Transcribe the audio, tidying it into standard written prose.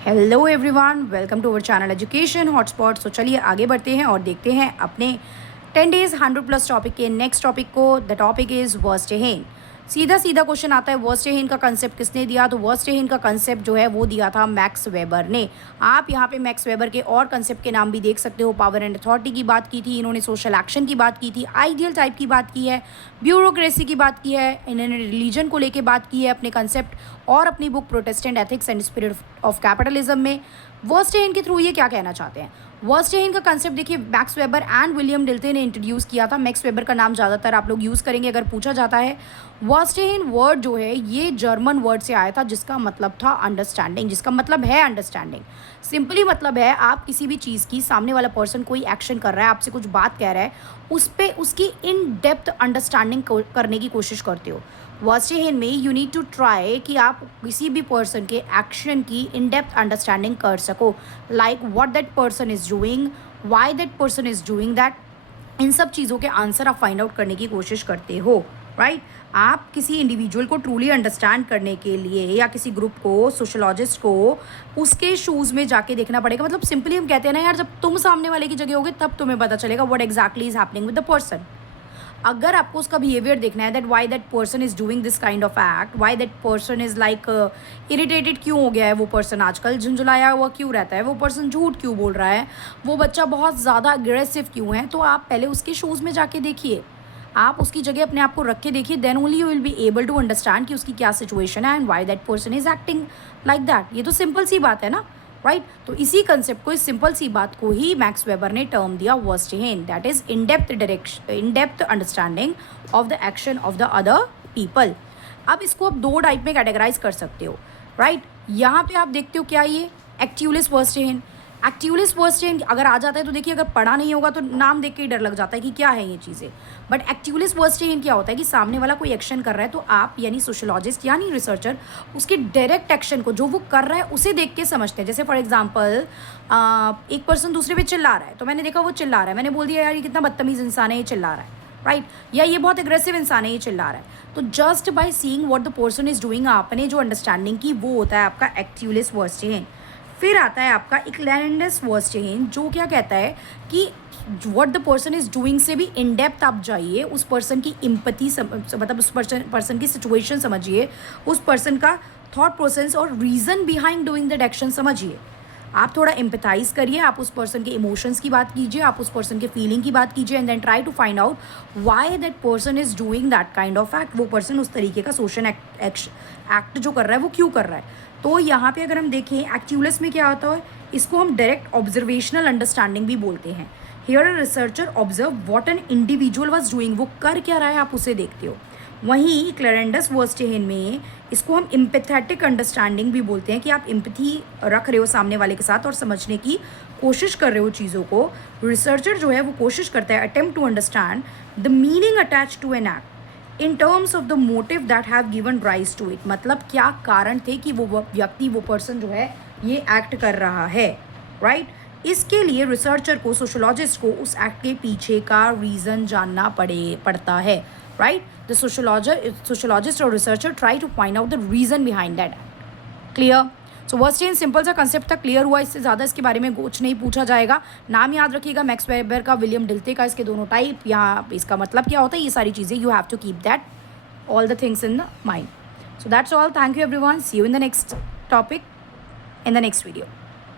Hello everyone, welcome to our channel education hotspot. So चलिए आगे बढ़ते हैं और देखते हैं अपने 10 डेज 100+ टॉपिक के नेक्स्ट टॉपिक को। The topic is verstehen. सीधा सीधा क्वेश्चन आता है, वर्स्टेहेन का कंसेप्ट किसने दिया? तो वर्स्टेहेन का कंसेप्ट जो है वो दिया था मैक्स वेबर ने। आप यहाँ पे मैक्स वेबर के और कंसेप्ट के नाम भी देख सकते हो। पावर एंड अथॉरिटी की बात की थी इन्होंने, सोशल एक्शन की बात की थी, आइडियल टाइप की बात की है, ब्यूरोक्रेसी की बात की है, इन्होंने रिलीजन को लेके बात की है अपने कंसेप्ट, और अपनी book Protestant ethics and spirit of capitalism में वर्स्टेहेन के थ्रू ये क्या कहना चाहते हैं। वर्स्टेहेन का कंसेप्ट देखिए मैक्स वेबर एंड विलियम डिल्टे ने इंट्रोड्यूस किया था। मैक्स वेबर का नाम ज़्यादातर आप लोग यूज़ करेंगे अगर पूछा जाता है। वर्स्टेहेन वर्ड जो है ये जर्मन वर्ड से आया था जिसका मतलब था अंडरस्टैंडिंग, जिसका मतलब है अंडरस्टैंडिंग। सिंपली मतलब है आप किसी भी चीज़ की, सामने वाला पर्सन कोई एक्शन कर रहा है, आपसे कुछ बात कह रहा है, उस पर उसकी इन डेप्थ अंडरस्टैंडिंग करने की कोशिश करते हो। वर्स्टेहेन में यू नीड टू ट्राई कि आप किसी भी पर्सन के एक्शन की इन डेप्थ अंडरस्टैंडिंग कर सको, like what that person is doing, why that person is doing that. इन सब चीज़ों के आंसर आप फाइंड आउट करने की कोशिश करते हो, राइट। आप किसी इंडिविजुअल को ट्रूली अंडरस्टैंड करने के लिए या किसी ग्रुप को, सोशलॉजिस्ट को उसके शूज़ में जाके देखना पड़ेगा। मतलब सिंपली हम कहते हैं ना यार, जब तुम सामने वाले की जगह होगे तब तुम्हें पता चलेगा what exactly is happening with the person. अगर आपको उसका बिहेवियर देखना है, that why that person is doing this kind of act, why that person is like irritated क्यों हो गया है, वो पर्सन आजकल झुंझुलाया हुआ क्यों रहता है, वो पर्सन झूठ क्यों बोल रहा है, वो बच्चा बहुत ज़्यादा अग्रेसिव क्यों है, तो आप पहले उसके शूज़ में जाके देखिए, आप उसकी जगह अपने आप को रख के देखिए। Then only you will be able to understand कि उसकी क्या सिचुएशन है and why that person is acting like that. ये तो सिंपल सी बात है ना, राइट। तो इसी कंसेप्ट को, इस सिंपल सी बात को ही मैक्स वेबर ने टर्म दिया verstehen, that is in depth understanding of the action of the other people. अब इसको आप दो टाइप में कैटेगराइज कर सकते हो, राइट। यहाँ पे आप देखते हो क्या ये एक्टिवलिस्ट वर्स्टेहेन। एक्टिवलिस्ट वर्स्टेहेन अगर आ जाता है तो देखिए, अगर पढ़ा नहीं होगा तो नाम देख के ही डर लग जाता है कि क्या है ये चीज़ें। बट एक्टिवलिस्ट वर्स्टेहेन क्या होता है कि सामने वाला कोई एक्शन कर रहा है तो आप यानी सोशलॉजिस्ट यानी रिसर्चर उसके डायरेक्ट एक्शन को, जो वो कर रहा है उसे देख के समझते हैं। जैसे फॉर एग्जाम्पल एक पर्सन दूसरे पे चिल्ला रहा है, तो मैंने देखा वो चिल्ला रहा है, मैंने बोल दिया यार ये कितना बदतमीज़ इंसान है, ये चिल्ला रहा है, राइट। या ये बहुत एग्रेसिव इंसान है, ये चिल्ला रहा है। तो just by seeing what the person is doing, आपने जो अंडरस्टैंडिंग की वो होता है आपका एक्टिवलिस्ट वर्स्टेहेन। फिर आता है आपका इक्लेरेंडस वर्स्टेहेन, जो क्या कहता है कि what the person is doing से भी इन डेप्थ आप जाइए, उस पर्सन की इम्पति मतलब उस पर्सन की सिचुएशन समझिए, उस पर्सन का थॉट प्रोसेस और reason behind doing that action समझिए। आप थोड़ा एम्पथाइज करिए, आप उस पर्सन के इमोशंस की बात कीजिए, आप उस पर्सन के फीलिंग की बात कीजिए, and then try to find out why that person is doing that kind of act. वो पर्सन उस तरीके का सोशल एक्ट जो कर रहा है वो क्यों कर रहा है। तो यहाँ पे अगर हम देखें एक्टिवलिस्ट में क्या होता है, इसको हम डायरेक्ट ऑब्जर्वेशनल अंडरस्टैंडिंग भी बोलते हैं। Here a researcher observe what an individual was doing, वो कर क्या रहा है आप उसे देखते हो। वहीं क्लेरेंडस वर्स्टेहेन में इसको हम एम्पैथेटिक अंडरस्टैंडिंग भी बोलते हैं, कि आप एम्पैथी रख रहे हो सामने वाले के साथ और समझने की कोशिश कर रहे हो चीज़ों को। रिसर्चर जो है वो कोशिश करता है attempt to understand the meaning attach to an act in terms of the motive that have given rise to it. मतलब क्या कारण थे कि वो व्यक्ति, वो पर्सन जो है ये एक्ट कर रहा है, राइट। इसके लिए रिसर्चर को, सोशोलॉजिस्ट को उस एक्ट के पीछे का रीज़न जानना पड़ता है, राइट। द सोशोलॉजिस्ट और researcher try to find out the reason behind that act. Clear. So verstehen simple सा कंसेप्ट था, क्लियर हुआ। इससे ज़्यादा इसके बारे में कुछ नहीं पूछा जाएगा। नाम याद रखिएगा मैक्स वेबर का, विलियम डिल्टे का, इसके दोनों टाइप, या इसका मतलब क्या होता है, ये सारी चीज़ें you have to keep that all the things in the mind. So that's all, thank you everyone, see you in the next topic in the next video.